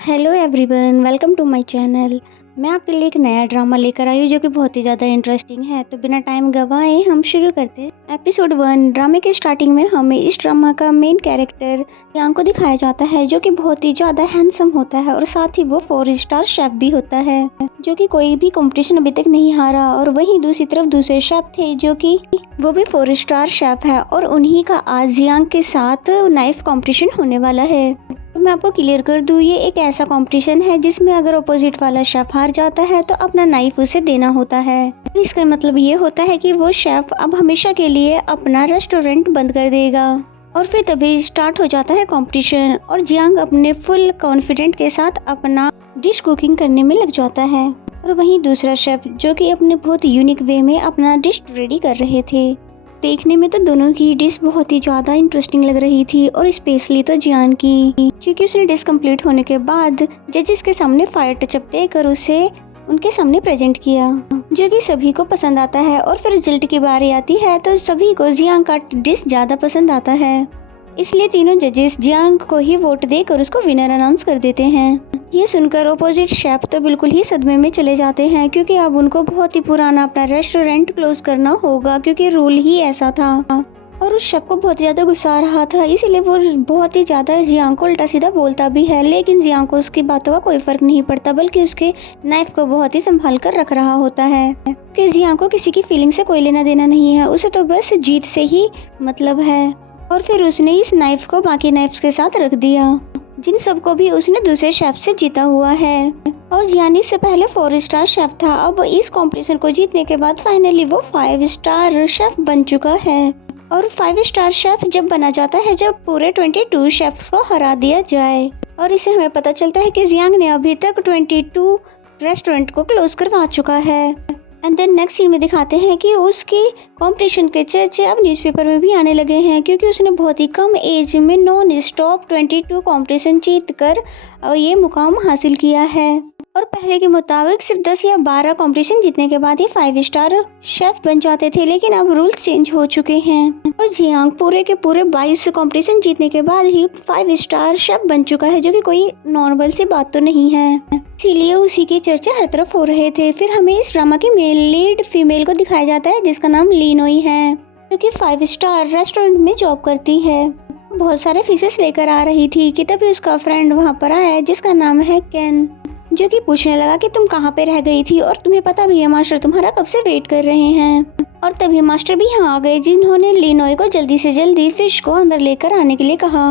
Hello everyone, welcome to my channel. मैं आपके लिए एक नया ड्रामा लेकर आई हूँ जो कि बहुत ही ज़्यादा इंटरेस्टिंग है। तो बिना टाइम गवाए हम शुरू करते हैं। एपिसोड 1 ड्रामे के स्टार्टिंग में हमें इस ड्रामा का मेन कैरेक्टर यांग को दिखाया जाता है, जो कि बहुत ही ज़्यादा हैंडसम होता है और साथ ही वो 4 स्टार शेफ भी होता है, जो कि कोई भी कंपटीशन अभी तक नहीं हारा। और वहीं दूसरी तरफ दूसरे शेफ थे जो कि वो भी 4 स्टार शेफ है और उन्हीं का आज यांग के साथ नाइफ कंपटीशन होने वाला है। तो मैं आपको क्लियर कर दूँ, ये एक ऐसा कंपटीशन है जिसमें अगर अपोजिट वाला शेफ हार जाता है तो अपना नाइफ उसे देना होता है। इसका मतलब ये होता है कि वो शेफ अब हमेशा के लिए अपना रेस्टोरेंट बंद कर देगा। और फिर तभी स्टार्ट हो जाता है कंपटीशन और जियांग अपने फुल कॉन्फिडेंट के साथ अपना डिश कुकिंग करने में लग जाता है। और वहीं दूसरा शेफ जो कि अपने बहुत यूनिक वे में अपना डिश रेडी कर रहे थे। देखने में तो दोनों की डिश बहुत ही ज़्यादा इंटरेस्टिंग लग रही थी और स्पेशली तो जियान की, क्योंकि उसने डिश कंप्लीट होने के बाद जजेस के सामने फायर टचअप देकर उसे उनके सामने प्रेजेंट किया, जो कि सभी को पसंद आता है। और फिर रिजल्ट की बारी आती है तो सभी को जियांग का डिश ज़्यादा पसंद आता है, इसलिए तीनों जजेस जियांग को ही वोट देकर उसको विनर अनाउंस कर देते हैं। ये सुनकर अपोजिट शेफ तो बिल्कुल ही सदमे में चले जाते हैं, क्योंकि अब उनको बहुत ही पुराना अपना रेस्टोरेंट क्लोज करना होगा, क्योंकि रूल ही ऐसा था। और उस शेफ को बहुत ज़्यादा गुस्सा आ रहा था, इसीलिए वो बहुत ही ज़्यादा जियांग को उल्टा सीधा बोलता भी है। लेकिन जियांग को उसकी बातों का कोई फर्क नहीं पड़ता, बल्कि उसके नाइफ को बहुत ही संभाल कर रख रहा होता है, क्योंकि जियांग को किसी की फीलिंग से कोई लेना देना नहीं है, उसे तो बस जीत से ही मतलब है। और फिर उसने इस नाइफ को बाकी नाइफ्स के साथ रख दिया, जिन सबको भी उसने दूसरे शेफ से जीता हुआ है। और यानी से पहले 4 स्टार शेफ था, अब इस कंपटीशन को जीतने के बाद फाइनली वो 5 स्टार शेफ बन चुका है। और 5 स्टार शेफ जब बना जाता है जब पूरे 22 शेफ्स को हरा दिया जाए। और इसे हमें पता चलता है कि जियांग ने अभी तक 22 रेस्टोरेंट को क्लोज करवा चुका है। एंड देन नेक्स्ट सीन में दिखाते हैं कि उसकी कंपटीशन के चर्चे अब न्यूज़पेपर में भी आने लगे हैं, क्योंकि उसने बहुत ही कम एज में नॉन स्टॉप 22 कंपटीशन जीत कर ये मुकाम हासिल किया है। और पहले के मुताबिक सिर्फ 10 या 12 कंपटीशन जीतने के बाद ही 5 स्टार शेफ बन जाते थे, लेकिन अब रूल्स चेंज हो चुके हैं और जियांग पूरे के पूरे 22 कंपटीशन जीतने के बाद ही 5 स्टार शेफ बन चुका है, जो कि कोई नॉर्मल सी बात तो नहीं है। इसीलिए उसी के चर्चे हर तरफ हो रहे थे। फिर हमें इस ड्रामा की मेन लीड फीमेल को दिखाया जाता है, जिसका नाम लीनोई है, जो कि 5 स्टार रेस्टोरेंट में जॉब करती है। बहुत सारे फिशेस लेकर आ रही थी कि तभी उसका फ्रेंड वहाँ पर आया, जिसका नाम है केन, जो कि पूछने लगा कि तुम कहाँ पे रह गई थी और तुम्हें पता भी है मास्टर तुम्हारा कब से वेट कर रहे हैं। और तभी मास्टर भी यहाँ आ गए, जिन्होंने लिनोई को जल्दी से जल्दी फिश को अंदर लेकर आने के लिए कहा।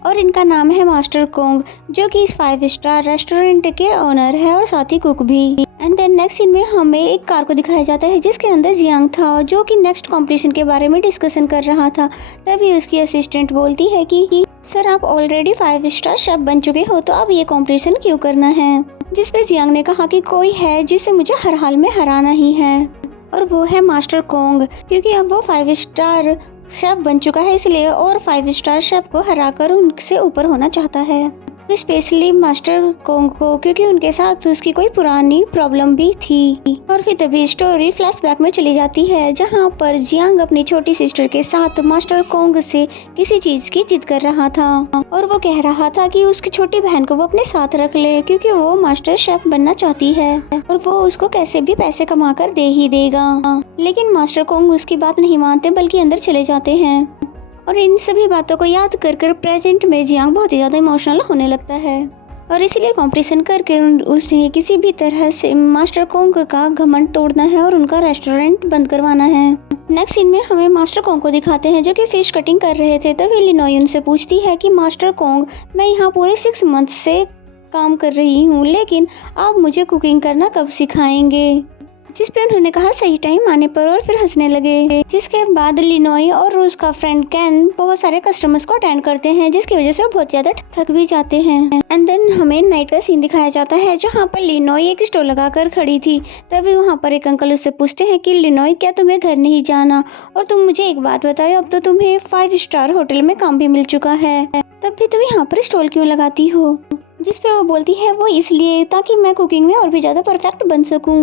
और इनका नाम है मास्टर कोंग, जो कि इस 5 स्टार रेस्टोरेंट के ओनर है और साथ ही कुक भी। एंड देन नेक्स्ट सीन में हमें एक कार को दिखाया जाता है, जिसके अंदर जियांग था, जो कि नेक्स्ट कंपटीशन के बारे में डिस्कशन कर रहा था। तभी उसकी असिस्टेंट बोलती है कि सर आप ऑलरेडी 5 स्टार शेफ बन चुके हो, तो अब ये कंपटीशन क्यों करना है। जिस पे जियांग ने कहा कि कोई है जिसे मुझे हर हाल में हराना ही है, और वो है मास्टर कोंग, क्योंकि अब वो 5 स्टार शेफ बन चुका है, इसलिए और 5 स्टार शेफ को हराकर उनसे ऊपर होना चाहता है। स्पेशली मास्टर कोंग को, क्योंकि उनके साथ उसकी कोई पुरानी प्रॉब्लम भी थी। और फिर तभी स्टोरी फ्लैशबैक में चली जाती है, जहां पर जियांग अपनी छोटी सिस्टर के साथ मास्टर कोंग से किसी चीज की जिद कर रहा था, और वो कह रहा था कि उसकी छोटी बहन को वो अपने साथ रख ले, क्योंकि वो मास्टर शेफ बनना चाहती है और वो उसको कैसे भी पैसे कमा कर दे ही देगा। लेकिन मास्टर कोंग उसकी बात नहीं मानते, बल्कि अंदर चले जाते हैं। और इन सभी बातों को याद कर कर प्रेजेंट में जियांग बहुत ही ज़्यादा इमोशनल होने लगता है, और इसलिए कंपटीशन करके उसे किसी भी तरह से मास्टर कोंग का घमंड तोड़ना है और उनका रेस्टोरेंट बंद करवाना है। नेक्स्ट सीन में हमें मास्टर कोंग को दिखाते हैं, जो कि फिश कटिंग कर रहे थे। तभी लिनोई उनसे पूछती है कि मास्टर कोंग, मैं यहाँ पूरे 6 मंथ से काम कर रही हूँ, लेकिन आप मुझे कुकिंग करना कब सिखाएंगे। जिस पे उन्होंने कहा सही टाइम आने पर, और फिर हंसने लगे। जिसके बाद लिनोई और उसका फ्रेंड कैन बहुत सारे कस्टमर्स को अटेंड करते हैं, जिसकी वजह से वो बहुत ज्यादा थक भी जाते हैं। एंड देन हमें नाइट का सीन दिखाया जाता है, जहाँ पर लिनोई एक स्टोर लगाकर खड़ी थी। तभी वहाँ पर एक अंकल उससे पूछते हैं कि लिनोई, क्या तुम्हें घर नहीं जाना, और तुम मुझे एक बात बताओ, अब तो तुम्हें 5 स्टार होटल में काम भी मिल चुका है, तब भी तुम यहाँ पर स्टॉल क्यों लगाती हो। जिस पे वो बोलती है वो इसलिए ताकि मैं कुकिंग में और भी ज्यादा परफेक्ट बन सकूँ।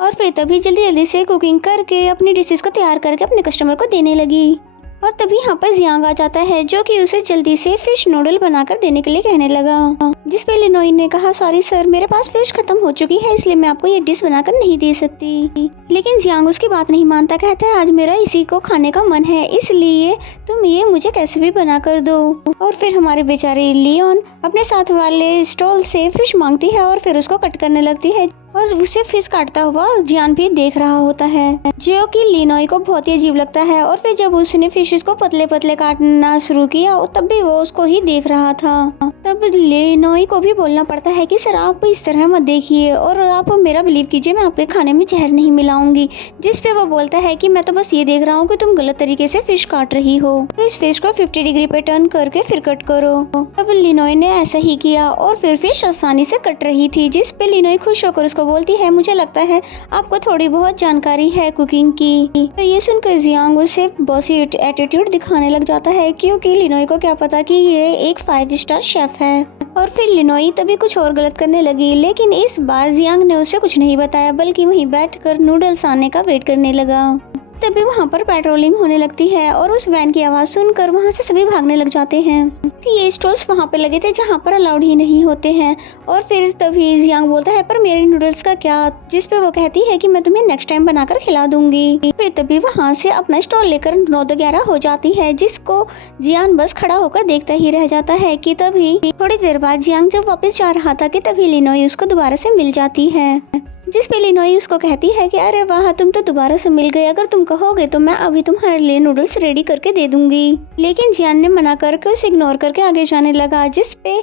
और फिर तभी जल्दी जल्दी से कुकिंग करके अपनी डिशेस को तैयार करके अपने कस्टमर को देने लगी। और तभी यहाँ पर जियांग आ जाता है, जो कि उसे जल्दी से फिश नूडल बनाकर देने के लिए कहने लगा। जिस पे लिनोई ने कहा सॉरी सर, मेरे पास फिश खत्म हो चुकी है, इसलिए मैं आपको ये डिश बनाकर नहीं दे सकती। लेकिन जियांग उसकी बात नहीं मानता, कहता है आज मेरा इसी को खाने का मन है, इसलिए तुम ये मुझे कैसे भी बना कर दो। और फिर हमारे बेचारे लियोन अपने साथ वाले स्टॉल से फिश मांगती है और फिर उसको कट करने लगती है और उसे फिश काटता हुआ जियान भी देख रहा होता है, जो कि लिनोई को बहुत ही अजीब लगता है। और फिर जब उसने फिशेस को पतले पतले काटना शुरू किया तब भी वो उसको ही देख रहा था। तब लिनोई को भी बोलना पड़ता है कि सर आप इस तरह मत देखिए और आप मेरा बिलीव कीजिए, मैं आपके खाने में जहर नहीं मिलाऊंगी। जिस पे वो बोलता है कि मैं तो बस ये देख रहा हूँ कि तुम गलत तरीके से फिश काट रही हो, तो इस फिश को 50 डिग्री पे टर्न करके फिर कट करो। तब लिनोई ने ऐसा ही किया और फिर फिश आसानी से कट रही थी। जिस पे लिनोई खुश होकर उसको बोलती है मुझे लगता है आपको थोड़ी बहुत जानकारी है कुकिंग की। तो ये सुनकर जियांग उसे बॉसी एटीट्यूड दिखाने लग जाता है, क्योंकि लिनोई को क्या पता कि ये एक 5 स्टार शेफ है। और फिर लिनोई तभी कुछ और गलत करने लगी, लेकिन इस बार जियांग ने उसे कुछ नहीं बताया, बल्कि वहीं बैठकर नूडल्स आने का वेट करने लगा। तभी वहाँ पर पेट्रोलिंग होने लगती है और उस वैन की आवाज़ सुनकर वहाँ से सभी भागने लग जाते हैं कि ये स्टॉल्स वहाँ पर लगे थे जहाँ पर अलाउड ही नहीं होते हैं। और फिर तभी जियांग बोलता है पर मेरे नूडल्स का क्या, जिस पे वो कहती है कि मैं तुम्हें नेक्स्ट टाइम बनाकर खिला दूंगी। फिर तभी वहाँ से अपना स्टॉल लेकर 9-11 हो जाती है, जिसको जियांग बस खड़ा होकर देखता ही रह जाता है कि तभी थोड़ी देर बाद जियांग जब वापस जा रहा था कि तभी लिनोई उसको दोबारा से मिल जाती है। जिस पे लिनोई उसको कहती है कि अरे वाह तुम तो दोबारा से मिल गए, अगर तुम कहोगे तो मैं अभी तुम्हारे लिए नूडल्स रेडी करके दे दूंगी। लेकिन जियान ने मना करके उसे इग्नोर करके आगे जाने लगा। जिस पे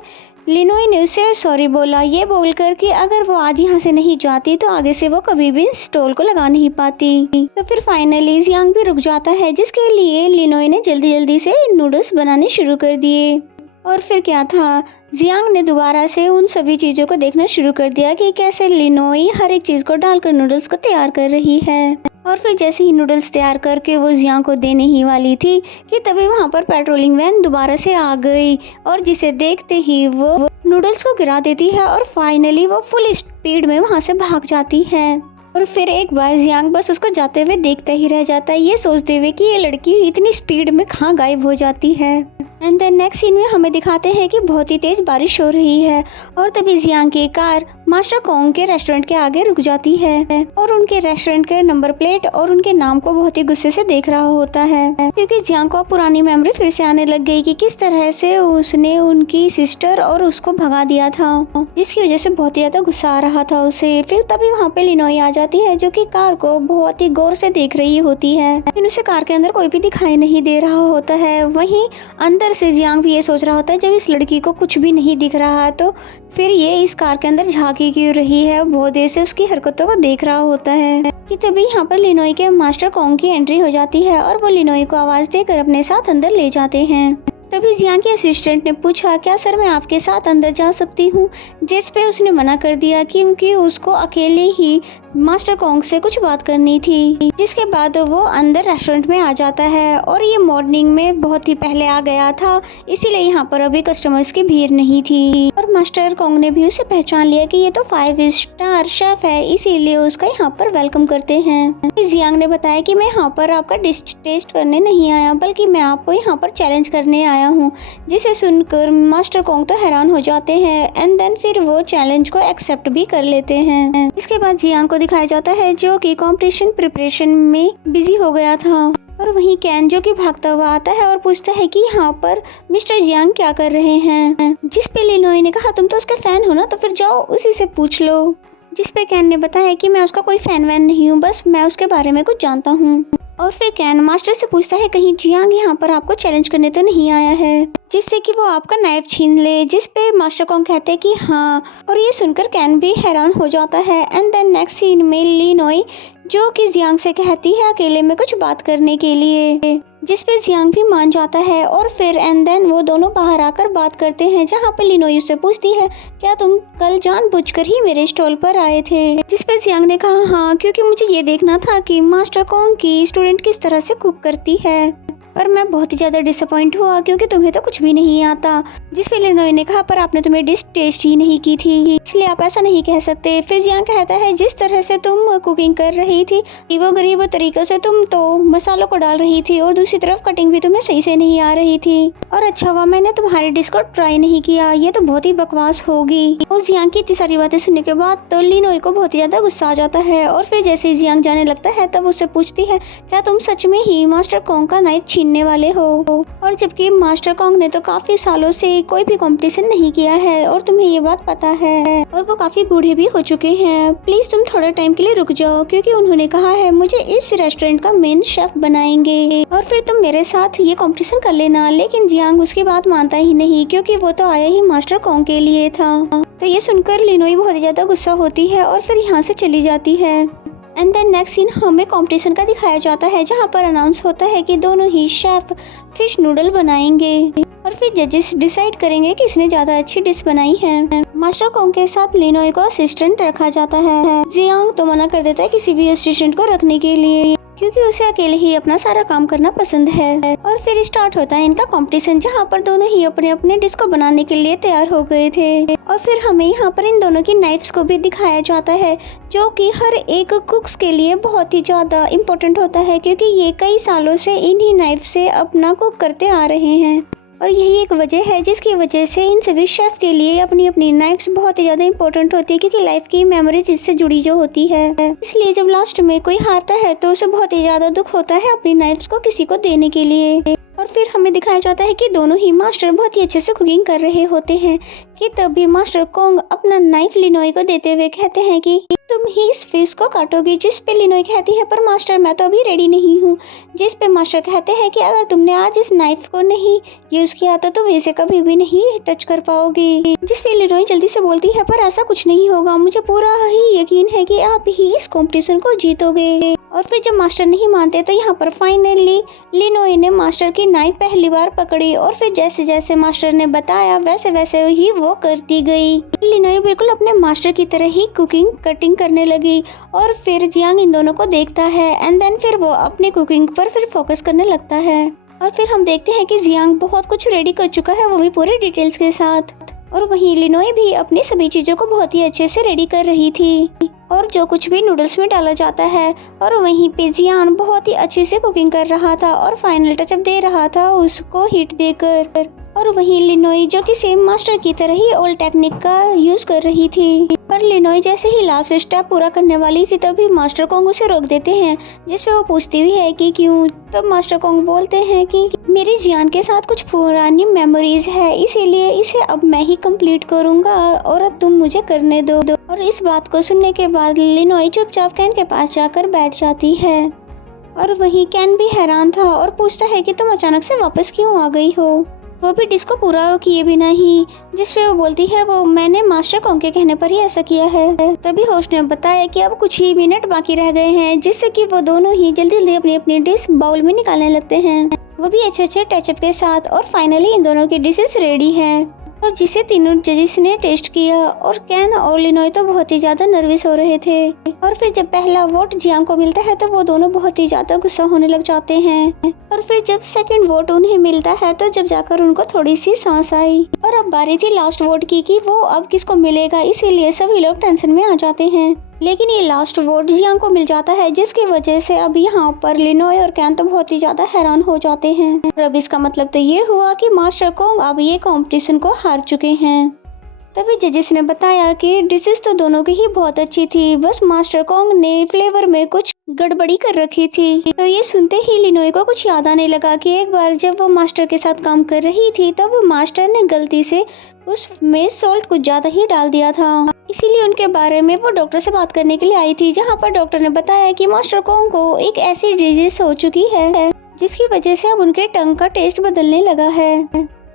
लिनोई ने उसे सॉरी बोला, ये बोलकर कि अगर वो आज यहाँ से नहीं जाती तो आगे से वो कभी भी स्टॉल को लगा नहीं पाती। तो फिर फाइनली जियांग भी रुक जाता है, जिसके लिए लिनोई ने जल्दी जल्दी से नूडल्स बनाने शुरू कर दिए। और फिर क्या था, जियांग ने दोबारा से उन सभी चीज़ों को देखना शुरू कर दिया कि कैसे लिनोई हर एक चीज़ को डालकर नूडल्स को तैयार कर रही है। और फिर जैसे ही नूडल्स तैयार करके वो जियांग को देने ही वाली थी कि तभी वहाँ पर पेट्रोलिंग वैन दोबारा से आ गई और जिसे देखते ही वो नूडल्स को गिरा देती है और फाइनली वो फुल स्पीड में वहाँ से भाग जाती है। और फिर एक बार जियांग बस उसको जाते हुए देखता ही रह जाता है, ये सोचते हुए कि ये लड़की इतनी स्पीड में कहाँ गायब हो जाती है। एंड देन नेक्स्ट सीन में हमें दिखाते हैं कि बहुत ही तेज बारिश हो रही है और तभी जियांग की कार मास्टर कोंग के रेस्टोरेंट के आगे रुक जाती है और उनके रेस्टोरेंट के नंबर प्लेट और उनके नाम को बहुत ही गुस्से से देख रहा होता है, क्योंकि जियांग को पुरानी मेमोरी फिर से आने लग गई कि किस तरह से उसने उनकी सिस्टर और उसको भगा दिया था, जिसकी वजह से बहुत ही ज्यादा गुस्सा आ रहा था उसे। फिर तभी वहाँ पे लिनोई आ जाती है, जो कि कार को बहुत ही गौर से देख रही होती है, लेकिन उसे कार के अंदर कोई भी दिखाई नहीं दे रहा होता है। वहीं अंदर से जियांग भी ये सोच रहा होता है जब इस लड़की को कुछ भी नहीं दिख रहा है तो फिर ये इस कार के अंदर झांकी क्यों रही है। बहुत देर से उसकी हरकतों को देख रहा होता है कि तभी यहाँ पर लिनोई के मास्टर कोंग की एंट्री हो जाती है और वो लिनोई को आवाज देकर अपने साथ अंदर ले जाते हैं। तभी जियांग के असिस्टेंट ने पूछा क्या सर मैं आपके साथ अंदर जा सकती हूँ, जिस पे उसने मना कर दिया क्योंकि उसको अकेले ही मास्टर कोंग से कुछ बात करनी थी। जिसके बाद वो अंदर रेस्टोरेंट में आ जाता है और ये मॉर्निंग में बहुत ही पहले आ गया था, इसीलिए यहाँ पर अभी कस्टमर्स की भीड़ नहीं थी और मास्टर कोंग ने भी उसे पहचान लिया कि ये तो 5 स्टार शेफ है, इसीलिए उसका यहाँ पर वेलकम करते हैं। जियांग ने बताया कि मैं यहाँ पर आपका डिश टेस्ट करने नहीं आया बल्कि मैं आपको यहाँ पर चैलेंज करने आया हूँ। जिसे सुनकर मास्टर कोंग तो हैरान हो जाते हैं एंड देन फिर वो चैलेंज को एक्सेप्ट भी कर लेते हैं। इसके बाद जियांग को दिखाया जाता है जो कि कंपटीशन प्रिपरेशन में बिजी हो गया था और वहीं कैन जो कि भागता हुआ आता है और पूछता है कि यहाँ पर मिस्टर जियांग क्या कर रहे हैं। जिस पे लिनोई ने कहा तुम तो उसके फैन हो ना, तो फिर जाओ उसी से पूछ लो। जिस पे कैन ने बताया कि मैं उसका कोई फैन वैन नहीं हूँ, बस मैं उसके बारे में कुछ जानता हूँ। और फिर कैन मास्टर से पूछता है कहीं जियांग यहाँ पर आपको चैलेंज करने तो नहीं आया है, जिससे कि वो आपका नाइफ छीन ले। जिस पे मास्टर कोंग कहते हैं कि हाँ, और ये सुनकर कैन भी हैरान हो जाता है। एंड देन नेक्स्ट सीन में लिनोई जो कि जियांग से कहती है अकेले में कुछ बात करने के लिए, जिस पे जियांग भी मान जाता है और फिर एंड देन वो दोनों बाहर आकर बात करते हैं, जहाँ पर लिनोई उससे पूछती है क्या तुम कल जानबूझकर ही मेरे स्टॉल पर आए थे। जिस पे जियांग ने कहा हाँ, क्योंकि मुझे ये देखना था कि मास्टर कोंग की स्टूडेंट किस तरह से कुक करती है। पर मैं बहुत ही ज़्यादा डिसअपॉइंट हुआ क्योंकि तुम्हें तो कुछ भी नहीं आता। जिस पे लिनोय ने कहा पर आपने तुम्हें डिश टेस्ट ही नहीं की थी, इसलिए आप ऐसा नहीं कह सकते। फिर जियांग कहता है जिस तरह से तुम कुकिंग कर रही थी वो गरीब तरीके से तुम तो मसालों को डाल रही थी और दूसरी तरफ कटिंग भी तुम्हें सही से नहीं आ रही थी। और अच्छा हुआ मैंने तुम्हारी डिश को ट्राई नहीं किया, ये तो बहुत ही बकवास होगी। और जियांग की इतनी सारी बातें सुनने के बाद तो लिनोय को बहुत ही ज्यादा गुस्सा आ जाता है। और फिर जैसे ही जियांग जाने लगता है तब उससे पूछती है क्या तुम सच में ही मास्टर कोंग का नाइफ छीनने वाले हो? और जबकि मास्टर कोंग ने तो काफी सालों से कोई भी कंपटीशन नहीं किया है और तुम्हें ये बात पता है और वो काफी बूढ़े भी हो चुके हैं। प्लीज तुम थोड़ा टाइम के लिए रुक जाओ क्योंकि उन्होंने कहा है मुझे इस रेस्टोरेंट का मेन शेफ बनाएंगे और फिर तुम मेरे साथ ये कंपटीशन कर लेना। लेकिन जियांग उसकी बात मानता ही नहीं क्योंकि वो तो आया ही मास्टर कोंग के लिए था। तो ये सुनकर लिनोय बहुत ही ज्यादा गुस्सा होती है और फिर यहाँ से चली जाती है। एंड देन नेक्स्ट सीन हमें कंपटीशन का दिखाया जाता है जहाँ पर अनाउंस होता है कि दोनों ही शेफ फिश नूडल बनाएंगे और फिर जजेस डिसाइड करेंगे कि किसने ज्यादा अच्छी डिश बनाई है। मास्टर कोंग के साथ लिनोय को असिस्टेंट रखा जाता है। जियांग तो मना कर देता है किसी भी असिस्टेंट को रखने के लिए क्योंकि उसे अकेले ही अपना सारा काम करना पसंद है। और फिर स्टार्ट होता है इनका कंपटीशन जहाँ पर दोनों ही अपने अपने डिश को बनाने के लिए तैयार हो गए थे। और फिर हमें यहाँ पर इन दोनों की नाइफ्स को भी दिखाया जाता है जो कि हर एक कुक्स के लिए बहुत ही ज़्यादा इम्पोर्टेंट होता है क्योंकि ये कई सालों से इन्हीं नाइफ से अपना कुक करते आ रहे हैं। और यही एक वजह है जिसकी वजह से इन सभी शेफ के लिए अपनी अपनी नाइफ्स बहुत ही ज़्यादा इंपॉर्टेंट होती है क्योंकि लाइफ की मेमोरीज इससे जुड़ी जो होती है। इसलिए जब लास्ट में कोई हारता है तो उसे बहुत ही ज़्यादा दुख होता है अपनी नाइफ्स को किसी को देने के लिए। और फिर हमें दिखाया जाता है कि दोनों ही मास्टर बहुत ही अच्छे से कुकिंग कर रहे होते हैं कि तभी मास्टर कोंग अपना नाइफ लिनोय को देते हुए कहते हैं कि तुम ही इस फिश को काटोगी। जिस पे लिनोय कहती है पर मास्टर मैं तो अभी रेडी नहीं हूँ। जिस पे मास्टर कहते हैं कि अगर तुमने आज इस नाइफ को नहीं यूज किया तो तुम इसे कभी भी नहीं टच कर पाओगी। जिस पे लिनोय जल्दी से बोलती है पर ऐसा कुछ नहीं होगा, मुझे पूरा ही यकीन है कि आप ही इस कॉम्पिटिशन को जीतोगे। और फिर जब मास्टर नहीं मानते तो यहाँ पर फाइनली लिनोय ने मास्टर की नाइफ पहली बार पकड़ी और फिर जैसे जैसे मास्टर ने बताया वैसे वैसे ही वो करती गई। लिनोय बिल्कुल अपने मास्टर की तरह ही कुकिंग कटिंग करने लगी। और फिर जियांग इन दोनों को देखता है एंड देन फिर वो अपने कुकिंग पर फिर फोकस करने लगता है। और फिर हम देखते हैं कि जियांग बहुत कुछ रेडी कर चुका है, वो भी पूरे डिटेल्स के साथ। और वहीं लिनोय भी अपनी सभी चीज़ों को बहुत ही अच्छे से रेडी कर रही थी और जो कुछ भी नूडल्स में डाला जाता है। और वहीं पे जियांग बहुत ही अच्छे से कुकिंग कर रहा था और फाइनल टचअप दे रहा था उसको हीट देकर। और वहीं लिनोय जो कि सेम मास्टर की तरह ही ओल्ड टेक्निक का यूज कर रही थी। पर लिनोय जैसे ही लास्ट स्टेप पूरा करने वाली थी तभी मास्टर कोंग उसे रोक देते हैं जिसपे वो पूछती भी है कि क्यों। तब मास्टर कोंग बोलते हैं कि मेरी जियान के साथ कुछ पुरानी मेमोरीज है इसीलिए इसे अब मैं ही कंप्लीट करूंगा और अब तुम मुझे करने दो। और इस बात को सुनने के बाद लिनोय चुपचाप कैन के पास जाकर बैठ जाती है। और वहीं कैन भी हैरान था और पूछता है कि तुम अचानक से वापस क्यों आ गई हो, वो भी डिस्को पूरा किए बिना ही। जिसपे वो बोलती है वो मैंने मास्टर कोंग के कहने पर ही ऐसा किया है। तभी होस्ट ने बताया कि अब कुछ ही मिनट बाकी रह गए हैं जिससे कि वो दोनों ही जल्दी जल्दी अपनी अपनी डिश बाउल में निकालने लगते हैं, वो भी अच्छे अच्छे टचअप के साथ। और फाइनली इन दोनों की डिशेस रेडी है और जिसे तीनों जजेस ने टेस्ट किया। और कैन और लिनोय तो बहुत ही ज्यादा नर्वस हो रहे थे। और फिर जब पहला वोट जियांग को मिलता है तो वो दोनों बहुत ही ज्यादा गुस्सा होने लग जाते हैं। और फिर जब सेकंड वोट उन्हें मिलता है तो जब जाकर उनको थोड़ी सी सांस आई। और अब बारी थी लास्ट वोट की कि वो अब किसको मिलेगा, इसीलिए सभी लोग टेंशन में आ जाते हैं। लेकिन ये लास्ट वोट जियांग को मिल जाता है जिसकी वजह से अब यहाँ पर लिनोय और कैन तो बहुत ही ज्यादा हैरान हो जाते हैं। और अब इसका मतलब तो ये हुआ कि मास्टर कोंग अब ये कंपटीशन को हार चुके हैं। तभी जजेस ने बताया कि डिशेस तो दोनों की ही बहुत अच्छी थी, बस मास्टर कोंग ने फ्लेवर में कुछ गड़बड़ी कर रखी थी। तो ये सुनते ही लिनोय को कुछ याद आने लगा कि एक बार जब वो मास्टर के साथ काम कर रही थी तब मास्टर ने गलती से उसमें सॉल्ट कुछ ज्यादा ही डाल दिया था। इसीलिए उनके बारे में वो डॉक्टर से बात करने के लिए आई थी, जहाँ पर डॉक्टर ने बताया कि मास्टर कोंग को एक ऐसी डिजीज हो चुकी है जिसकी वजह से अब उनके टंग का टेस्ट बदलने लगा है,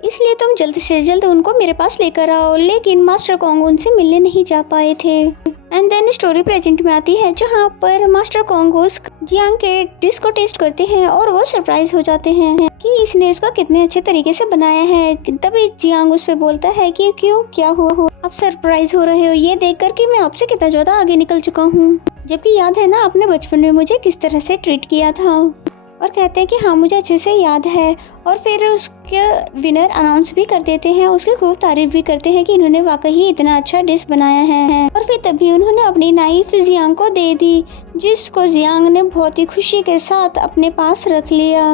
इसलिए तुम जल्द से जल्द उनको मेरे पास लेकर आओ। लेकिन मास्टर कोंग उनसे मिलने नहीं जा पाए थे। एंड देन स्टोरी प्रेजेंट में आती है जहाँ पर मास्टर कोंग उस जियांग के डिश को टेस्ट करते हैं और वो सरप्राइज हो जाते हैं कि इसने इसको कितने अच्छे तरीके से बनाया है। तभी जियांग उस पे बोलता है कि क्यों, क्या हुआ हो, आप सरप्राइज हो रहे हो ये देख कर कि मैं आपसे कितना ज्यादा आगे निकल चुका हूँ, जबकि याद है ना आपने बचपन में मुझे किस तरह से ट्रीट किया था। और कहते हैं कि हाँ मुझे अच्छे से याद है, और फिर उसके विनर अनाउंस भी कर देते हैं, उसकी खूब तारीफ भी करते हैं कि इन्होंने वाकई इतना अच्छा डिश बनाया है। और फिर तभी उन्होंने अपनी नाइफ जियांग को दे दी, जिसको जियांग ने बहुत ही खुशी के साथ अपने पास रख लिया।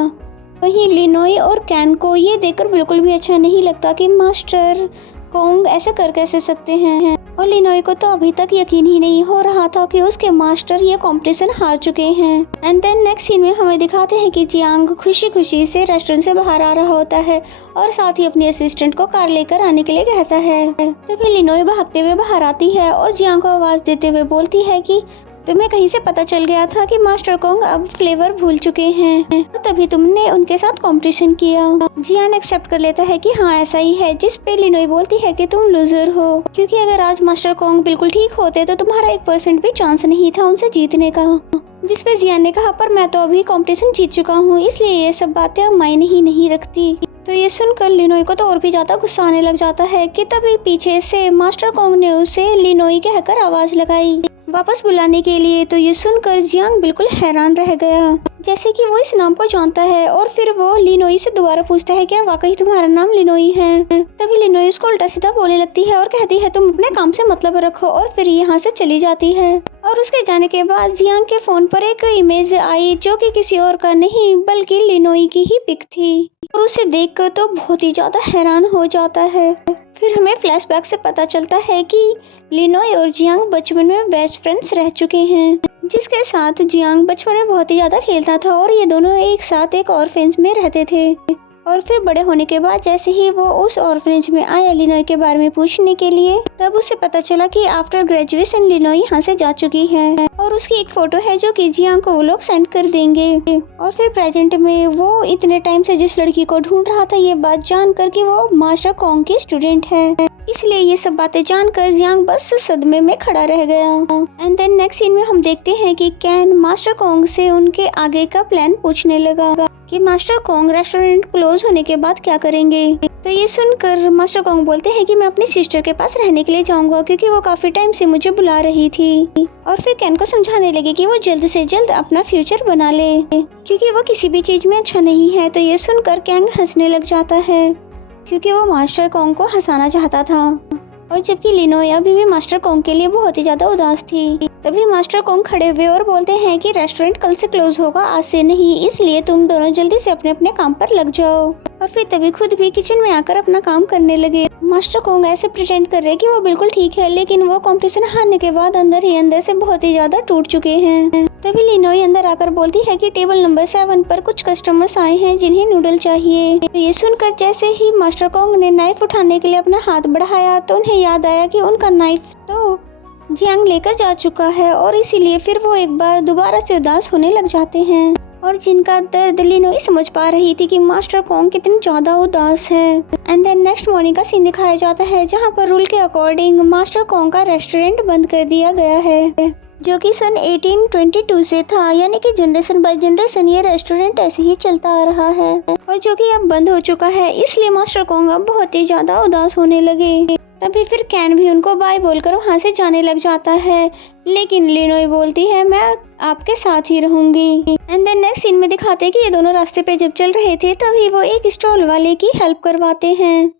वहीं लिनोई और कैन को ये देखकर बिल्कुल भी अच्छा नहीं लगता कि मास्टर कोंग ऐसे कर कैसे सकते हैं, और लिनोई को तो अभी तक यकीन ही नहीं हो रहा था कि उसके मास्टर ये कॉम्पिटिशन हार चुके हैं। एंड देन नेक्स्ट सीन में हमें दिखाते हैं कि जियांग खुशी खुशी से रेस्टोरेंट से बाहर आ रहा होता है और साथ ही अपनी असिस्टेंट को कार लेकर आने के लिए कहता है। तभी लिनोई भागते हुए बाहर आती है और जियांग को आवाज देते हुए बोलती है कि तुम्हें कहीं से पता चल गया था कि मास्टर कोंग अब फ्लेवर भूल चुके हैं, तो तभी तुमने उनके साथ कंपटीशन किया। जियान एक्सेप्ट कर लेता है कि हाँ ऐसा ही है, जिस पे लिनोई बोलती है कि तुम लूजर हो, क्योंकि अगर आज मास्टर कोंग बिल्कुल ठीक होते तो तुम्हारा 1% भी चांस नहीं था उनसे जीतने का। जिस पे जियान ने कहा पर मैं तो अभी कंपटीशन जीत चुका हूँ, इसलिए ये सब बातें अब मायने ही नहीं रखती। तो ये सुनकर लिनोई को तो और भी ज्यादा गुस्सा आने लग जाता है कि तभी पीछे से मास्टर कोंग ने उसे लिनोई कहकर आवाज लगाई वापस बुलाने के लिए। तो ये सुनकर जियांग बिल्कुल हैरान रह गया, जैसे कि वो इस नाम को जानता है, और फिर वो लिनोई से दोबारा पूछता है क्या वाकई तुम्हारा नाम लिनोई है। तभी लिनोई उसको उल्टा सीधा बोलने लगती है और कहती है तुम अपने काम से मतलब रखो, और फिर यहाँ से चली जाती है। और उसके जाने के बाद जियांग के फोन पर एक इमेज आई जो कि किसी और का नहीं बल्कि लिनोई की ही पिक थी, और उसे देखकर तो बहुत ही ज्यादा हैरान हो जाता है। फिर हमें फ्लैशबैक से पता चलता है कि लिनोई और जियांग बचपन में बेस्ट फ्रेंड्स रह चुके हैं, जिसके साथ जियांग बचपन में बहुत ही ज्यादा खेलता था, और ये दोनों एक साथ एक ऑर्फेनेज में रहते थे। और फिर बड़े होने के बाद जैसे ही वो उस ऑर्फेनेज में आया लिनोई के बारे में पूछने के लिए, तब उसे पता चला कि आफ्टर ग्रेजुएशन लिनोई यहाँ से जा चुकी है, और उसकी एक फोटो है जो कि जियांग को वो लोग सेंड कर देंगे। और फिर प्रेजेंट में वो इतने टाइम से जिस लड़की को ढूंढ रहा था ये बात जानकर कि वो मास्टर कोंग की स्टूडेंट है, इसलिए ये सब बातें जानकर जियांग बस सदमे में खड़ा रह गया। एंड देन नेक्स्ट सीन में हम देखते हैं कि कैन मास्टर कोंग से उनके आगे का प्लान पूछने लगा कि मास्टर कोंग रेस्टोरेंट क्लोज होने के बाद क्या करेंगे। तो ये सुनकर मास्टर कोंग बोलते हैं कि मैं अपनी सिस्टर के पास रहने के लिए जाऊंगा, क्योंकि वो काफी टाइम से मुझे बुला रही थी। और फिर कैन को समझाने लगे कि वो जल्द से जल्द अपना फ्यूचर बना ले, क्योंकि वो किसी भी चीज में अच्छा नहीं है। तो ये सुनकर कैंग हंसने लग जाता है, क्योंकि वो मास्टर कोंग को हंसाना चाहता था, और जबकि लिनोई अभी भी मास्टर कोंग के लिए बहुत ही ज्यादा उदास थी। तभी मास्टर कोंग खड़े हुए और बोलते हैं कि रेस्टोरेंट कल से क्लोज होगा, आज से नहीं, इसलिए तुम दोनों जल्दी से अपने अपने काम पर लग जाओ। और फिर तभी खुद भी किचन में आकर अपना काम करने लगे। मास्टर कोंग ऐसे प्रिटेंड कर रहे कि वो बिल्कुल ठीक है, लेकिन वो कंपटीशन हारने के बाद अंदर ही अंदर से बहुत ही ज्यादा टूट चुके हैं। तभी लिनोई अंदर आकर बोलती है कि टेबल नंबर 7 पर कुछ कस्टमर्स आए हैं जिन्हें नूडल चाहिए। तो ये सुनकर जैसे ही मास्टर कोंग ने नाइफ उठाने के लिए अपना हाथ बढ़ाया तो उन्हें याद आया कि उनका नाइफ तो जियांग लेकर जा चुका है, और इसीलिए फिर वो एक बार दोबारा से उदास होने लग जाते हैं, और जिनका दर्द लिनोई समझ पा रही थी कि मास्टर कोंग कितने ज्यादा उदास है। एंड देन नेक्स्ट मॉर्निंग का सीन दिखाया जाता है, जहाँ पर रूल के अकॉर्डिंग मास्टर कोंग का रेस्टोरेंट बंद कर दिया गया है, जो कि सन 1822 से था, यानी कि जनरेशन बाय जनरेशन ये रेस्टोरेंट ऐसे ही चलता आ रहा है, और जो कि अब बंद हो चुका है। इसलिए मास्टर कोंग अब बहुत ही ज्यादा उदास होने लगे। तभी फिर कैन भी उनको बाय बोलकर वहाँ से जाने लग जाता है, लेकिन लिनोई बोलती है मैं आपके साथ ही रहूंगी। एंड देन नेक्स्ट सीन में दिखाते हैं कि ये दोनों रास्ते पे जब चल रहे थे तभी वो एक स्टॉल वाले की हेल्प करवाते हैं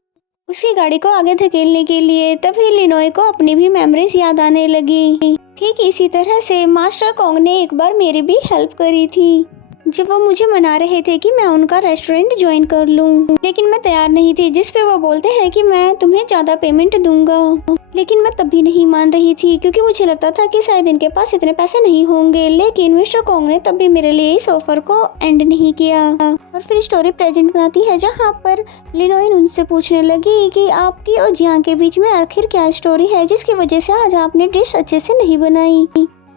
उसकी गाड़ी को आगे धकेलने के लिए। तभी लिनोई को अपनी भी मेमोरीज याद आने लगी। ठीक इसी तरह से मास्टर कोंग ने एक बार मेरी भी हेल्प करी थी, जब वो मुझे मना रहे थे कि मैं उनका रेस्टोरेंट ज्वाइन कर लूं, लेकिन मैं तैयार नहीं थी, जिस पे वो बोलते हैं कि मैं तुम्हें ज्यादा पेमेंट दूंगा, लेकिन मैं तब भी नहीं मान रही थी, क्योंकि मुझे लगता था कि शायद इनके पास इतने पैसे नहीं होंगे। लेकिन मिस्टर कोंग ने तब भी मेरे लिए इस ऑफर को एंड नहीं किया। और फिर स्टोरी प्रेजेंट बनाती है, जहाँ पर लिनोई उनसे पूछने लगी कि आपकी और जियांग के बीच में आखिर क्या स्टोरी है, जिसकी वजह से आज आपने डिश अच्छे से नहीं बनाई,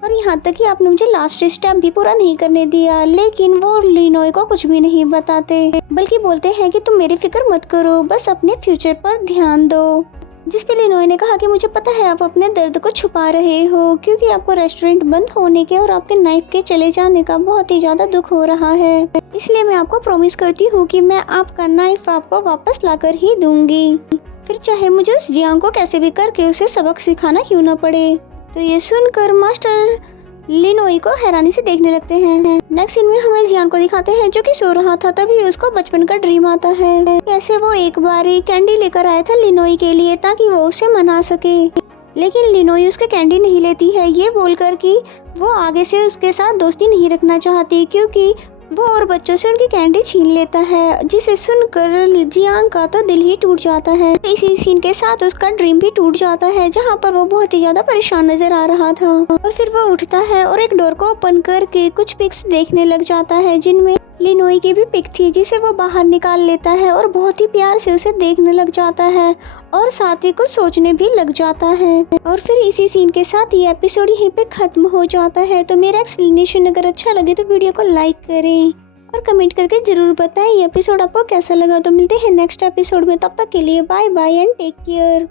और यहाँ तक कि आपने मुझे लास्ट स्टेप भी पूरा नहीं करने दिया। लेकिन वो लिनोई को कुछ भी नहीं बताते, बल्कि बोलते हैं कि तुम मेरी फिक्र मत करो, बस अपने फ्यूचर पर ध्यान दो। जिस पे लिनोई ने कहा कि मुझे पता है आप अपने दर्द को छुपा रहे हो, क्योंकि आपको रेस्टोरेंट बंद होने के और आपके नाइफ के चले जाने का बहुत ही ज्यादा दुख हो रहा है, इसलिए मैं आपको प्रॉमिस करती हूँ कि मैं आपका नाइफ आपको वापस लाकर ही दूंगी, फिर चाहे मुझे उस जियांग को कैसे भी करके उसे सबक सिखाना क्यों न पड़े। तो ये सुनकर मास्टर लिनोई को हैरानी से देखने लगते हैं। नेक्स्ट सीन में हमें जियान को दिखाते हैं जो कि सो रहा था, तभी उसको बचपन का ड्रीम आता है। कैसे वो एक बार कैंडी लेकर आया था लिनोई के लिए ताकि वो उसे मना सके, लेकिन लिनोई उसके कैंडी नहीं लेती है, ये बोलकर कि वो आगे से उसके साथ दोस्ती नहीं रखना चाहती क्योंकि वो और बच्चों से उनकी कैंडी छीन लेता है, जिसे सुनकर जियांग का तो दिल ही टूट जाता है। इसी सीन के साथ उसका ड्रीम भी टूट जाता है, जहाँ पर वो बहुत ही ज्यादा परेशान नजर आ रहा था। और फिर वो उठता है और एक डोर को ओपन करके कुछ पिक्स देखने लग जाता है, जिनमें लिनोई की भी पिक थी, जिसे वो बाहर निकाल लेता है और बहुत ही प्यार से उसे देखने लग जाता है और साथ ही कुछ सोचने भी लग जाता है। और फिर इसी सीन के साथ ये एपिसोड यहीं पे खत्म हो जाता है। तो मेरा एक्सप्लेनेशन अगर अच्छा लगे तो वीडियो को लाइक करें और कमेंट करके जरूर बताएं ये एपिसोड आपको कैसा लगा। तो मिलते हैं नेक्स्ट एपिसोड में, तब तक के लिए bye bye and take care.